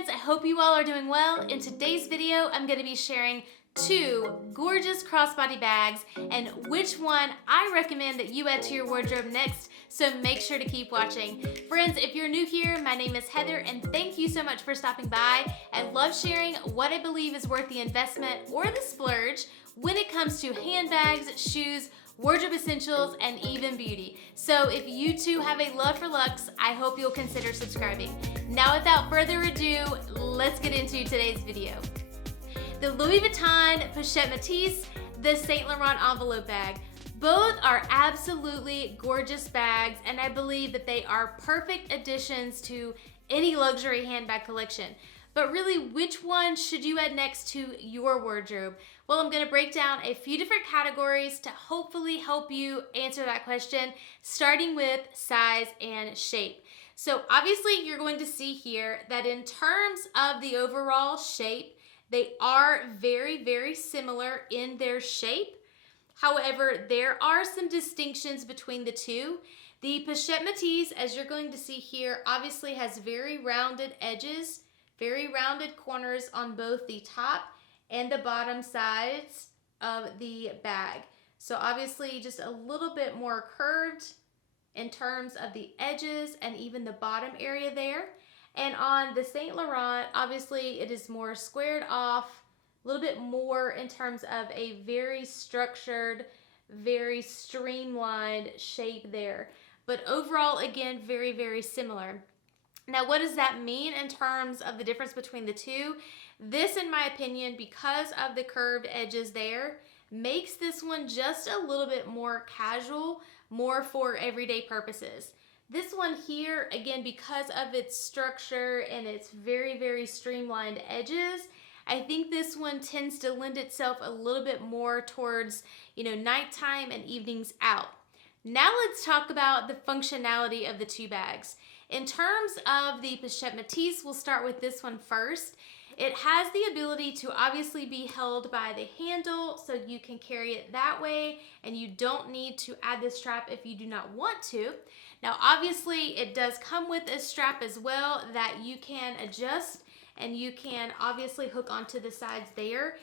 friends, I hope you all are doing well. In today's video, I'm going to be sharing two gorgeous crossbody bags and which one I recommend that you add to your wardrobe next, so make sure to keep watching. Friends, if you're new here, my name is Heather and thank you so much for stopping by. I love sharing what I believe is worth the investment or the splurge when it comes to handbags, shoes, wardrobe essentials, and even beauty. So if you too have a love for Luxe, I hope you'll consider subscribing. Now without further ado, let's get into today's video. The Louis Vuitton Pochette Metis, the Saint Laurent Envelope bag. Both are absolutely gorgeous bags, and I believe that they are perfect additions to any luxury handbag collection. But really, which one should you add next to your wardrobe? Well, I'm going to break down a few different categories to hopefully help you answer that question, starting with size and shape. So obviously, you're going to see here that in terms of the overall shape, they are very, very similar in their shape. However, there are some distinctions between the two. The Pochette Metis, as you're going to see here, obviously has very rounded edges, very rounded corners on both the top and the bottom sides of the bag. So obviously just a little bit more curved in terms of the edges and even the bottom area there. And on the Saint Laurent, obviously it is more squared off, a little bit more in terms of a very structured, very streamlined shape there. But overall, again, very, very similar. Now, what does that mean in terms of the difference between the two? This, in my opinion, because of the curved edges there, makes this one just a little bit more casual, more for everyday purposes. This one here, again, because of its structure and its very, very streamlined edges, I think this one tends to lend itself a little bit more towards, nighttime and evenings out. Now let's talk about the functionality of the two bags. In terms of the Pochette Metis, we'll start with this one first. It has the ability to obviously be held by the handle, so you can carry it that way, and you don't need to add the strap if you do not want to. Now, obviously, it does come with a strap as well that you can adjust, and you can obviously hook onto the sides there.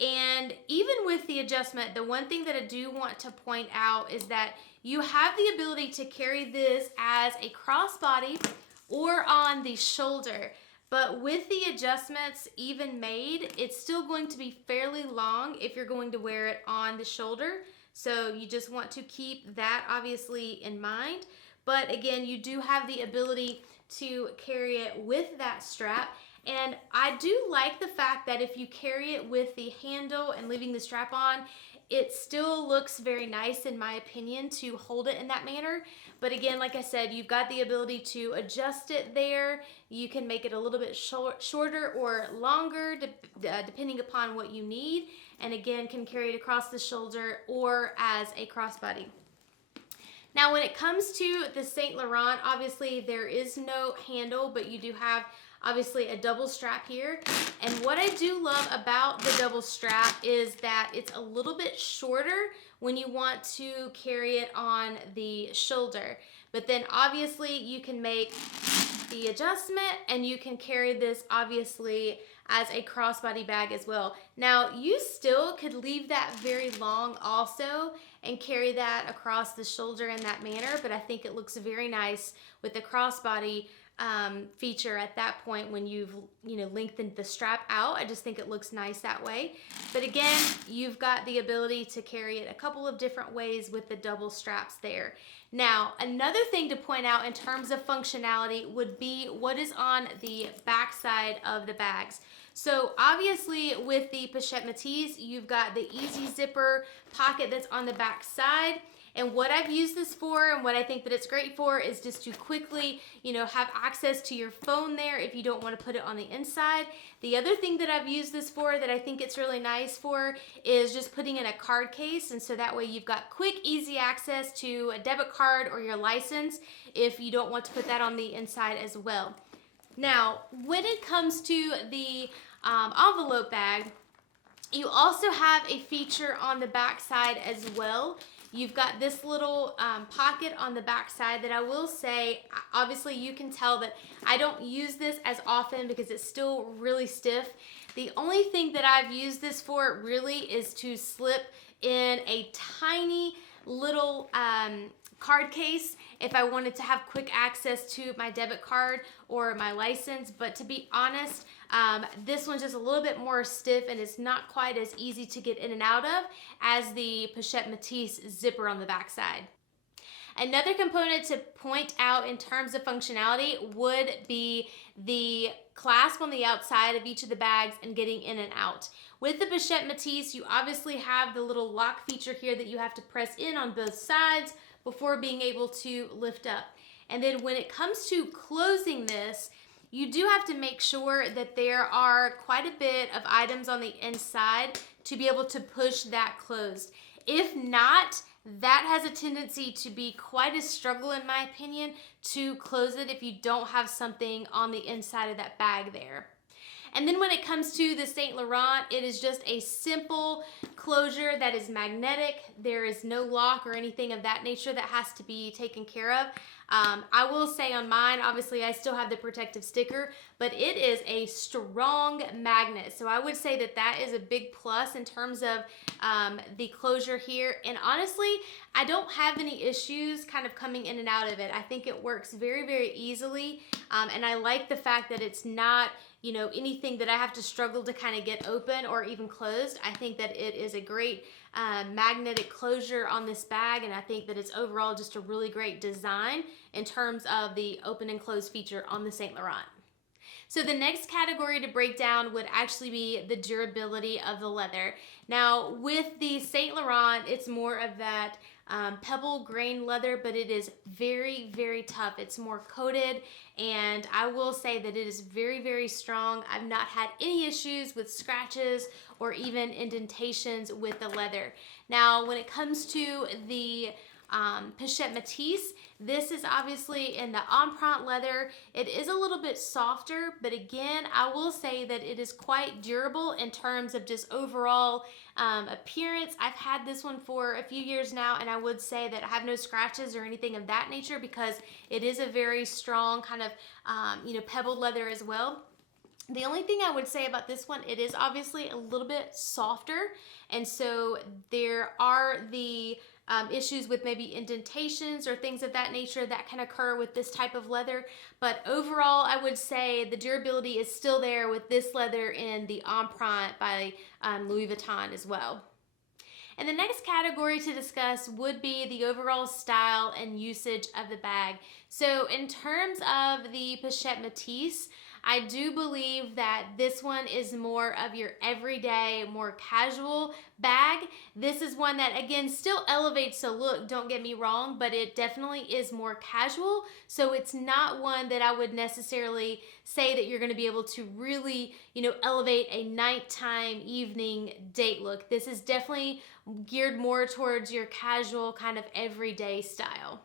And even with the adjustment, the one thing that I do want to point out is that you have the ability to carry this as a crossbody or on the shoulder. But with the adjustments even made, it's still going to be fairly long if you're going to wear it on the shoulder. So you just want to keep that obviously in mind. But again, you do have the ability to carry it with that strap. And I do like the fact that if you carry it with the handle and leaving the strap on, it still looks very nice in my opinion to hold it in that manner. But again, like I said, you've got the ability to adjust it there. You can make it a little bit shorter or longer depending upon what you need. And again, can carry it across the shoulder or as a crossbody. Now, when it comes to the Saint Laurent, obviously there is no handle, but you do have obviously a double strap here. And what I do love about the double strap is that it's a little bit shorter when you want to carry it on the shoulder. But then obviously you can make the adjustment and you can carry this obviously as a crossbody bag as well. Now, you still could leave that very long also and carry that across the shoulder in that manner, but I think it looks very nice with the crossbody feature at that point when you've lengthened the strap out. I just think it looks nice that way. But again, you've got the ability to carry it a couple of different ways with the double straps there. Now, another thing to point out in terms of functionality would be what is on the back side of the bags. So obviously with the Pochette Metis, you've got the easy zipper pocket that's on the back side. And what I've used this for and what I think that it's great for is just to quickly, have access to your phone there if you don't want to put it on the inside. The other thing that I've used this for that I think it's really nice for is just putting in a card case. And so that way you've got quick, easy access to a debit card or your license if you don't want to put that on the inside as well. Now, when it comes to the envelope bag, you also have a feature on the back side as well. You've got this little pocket on the back side that I will say, obviously you can tell that I don't use this as often because it's still really stiff. The only thing that I've used this for really is to slip in a tiny little card case if I wanted to have quick access to my debit card or my license. But to be honest, this one's just a little bit more stiff and it's not quite as easy to get in and out of as the Pochette Metis zipper on the back side. Another component to point out in terms of functionality would be the clasp on the outside of each of the bags and getting in and out. With the Pochette Metis, you obviously have the little lock feature here that you have to press in on both sides before being able to lift up. And then when it comes to closing this, you do have to make sure that there are quite a bit of items on the inside to be able to push that closed. If not, that has a tendency to be quite a struggle, in my opinion, to close it if you don't have something on the inside of that bag there. And then when it comes to the Saint Laurent, it is just a simple closure that is magnetic. There is no lock or anything of that nature that has to be taken care of. I will say on mine, obviously I still have the protective sticker, but it is a strong magnet. So I would say that that is a big plus in terms of the closure here. And honestly, I don't have any issues kind of coming in and out of it. I think it works very, very easily. And I like the fact that it's not, you know, anything that I have to struggle to kind of get open or even closed. I think that it is a great magnetic closure on this bag, and I think that it's overall just a really great design in terms of the open and close feature on the Saint Laurent. So the next category to break down would actually be the durability of the leather. Now with the Saint Laurent, it's more of that pebble grain leather, but it is very, very tough. It's more coated, and I will say that it is very, very strong. I've not had any issues with scratches or even indentations with the leather. Now when it comes to the Pochette Metis, this is obviously in the empreinte leather. It is a little bit softer, but again, I will say that it is quite durable in terms of just overall appearance. I've had this one for a few years now, and I would say that I have no scratches or anything of that nature because it is a very strong kind of pebbled leather as well. The only thing I would say about this one, it is obviously a little bit softer, and so there are the issues with maybe indentations or things of that nature that can occur with this type of leather. But overall, I would say the durability is still there with this leather in the empreinte by Louis Vuitton as well. And the next category to discuss would be the overall style and usage of the bag. So in terms of the Pochette Metis, I do believe that this one is more of your everyday, more casual bag. This is one that, again, still elevates the look, don't get me wrong, but it definitely is more casual. So it's not one that I would necessarily say that you're going to be able to really, elevate a nighttime, evening date look. This is definitely geared more towards your casual kind of everyday style.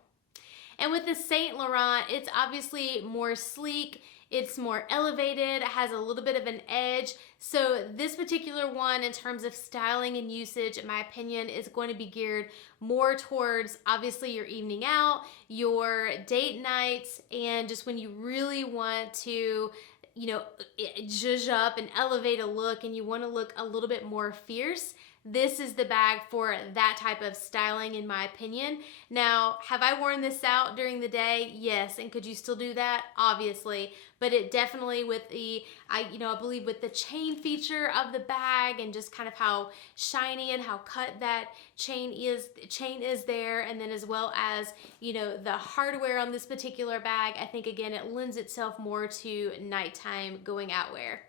And with the Saint Laurent, it's obviously more sleek. It's more elevated, it has a little bit of an edge. So this particular one, in terms of styling and usage, in my opinion, is going to be geared more towards obviously your evening out, your date nights, and just when you really want to, zhuzh up and elevate a look and you want to look a little bit more fierce. This is the bag for that type of styling, in my opinion. Now, have I worn this out during the day? Yes. And could you still do that? Obviously. But it definitely, with the, I believe with the chain feature of the bag and just kind of how shiny and how cut that chain is there, and then as well as, the hardware on this particular bag, I think, again, it lends itself more to nighttime going out wear.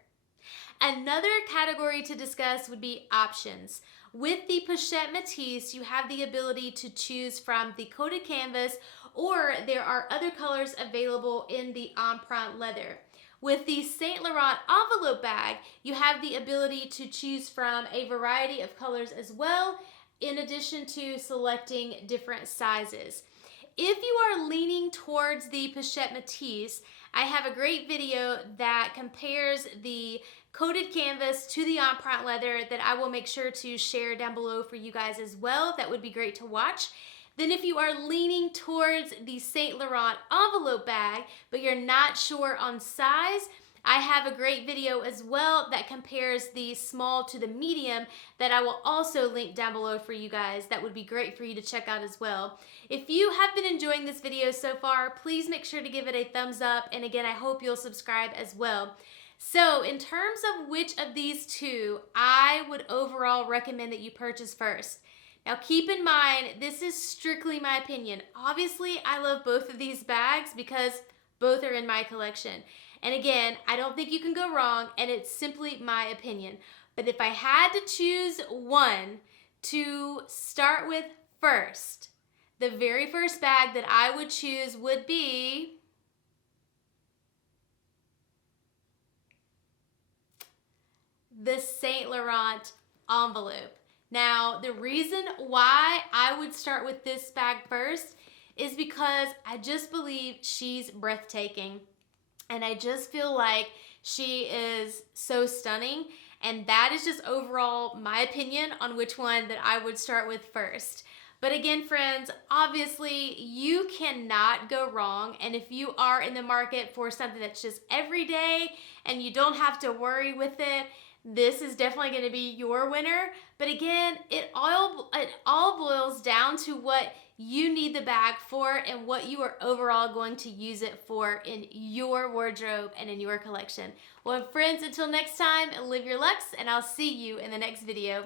Another category to discuss would be options. With the Pochette Metis, you have the ability to choose from the coated canvas, or there are other colors available in the empreinte leather. With the Saint Laurent envelope bag, you have the ability to choose from a variety of colors as well, in addition to selecting different sizes. If you are leaning towards the Pochette Metis, I have a great video that compares the coated canvas to the empreinte leather that I will make sure to share down below for you guys as well. That would be great to watch. Then if you are leaning towards the Saint Laurent envelope bag, but you're not sure on size, I have a great video as well that compares the small to the medium that I will also link down below for you guys. That would be great for you to check out as well. If you have been enjoying this video so far, please make sure to give it a thumbs up. And again, I hope you'll subscribe as well. So in terms of which of these two I would overall recommend that you purchase first. Now keep in mind, this is strictly my opinion. Obviously, I love both of these bags because both are in my collection. And again, I don't think you can go wrong, and it's simply my opinion. But if I had to choose one to start with first, the very first bag that I would choose would be the Saint Laurent envelope. Now, the reason why I would start with this bag first is because I just believe she's breathtaking. And I just feel like she is so stunning. And that is just overall my opinion on which one that I would start with first. But again, friends, obviously you cannot go wrong. And if you are in the market for something that's just everyday and you don't have to worry with it, this is definitely going to be your winner. But again, it all boils down to what you need the bag for and what you are overall going to use it for in your wardrobe and in your collection. Well, friends, until next time, live your Luxe, and I'll see you in the next video.